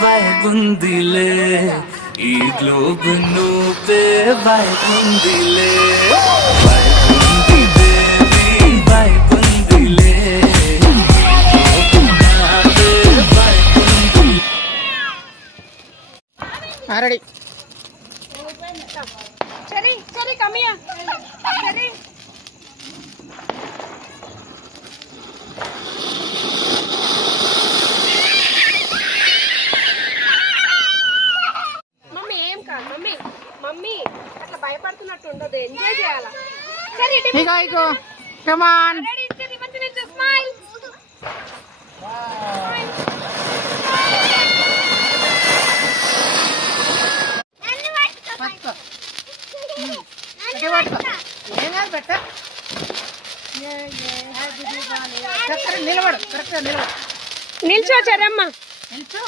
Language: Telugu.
వైపుందిలే ఈ గ్లోబ్ నువ్వే వైపుందిలే వైపుందిలే వైపుందిలే ready Cherry, Cherry, come here. Cherry. Mummy ఏం కాదు మమ్మీ మమ్మీ అట్లా భయపడుతున్నట్టు ఉండదు ఎంజాయ్ చేయాలా సరే ఇగో ఇగో కమ్ ఆన్ రెడీ సరే మంచి నుంచి స్మైల్ పట్టుకో ఏం కాదు పెట్ట నిలబడు కరెక్ట్గా నిలబడు నిల్చో చెరమ్మ నిల్చో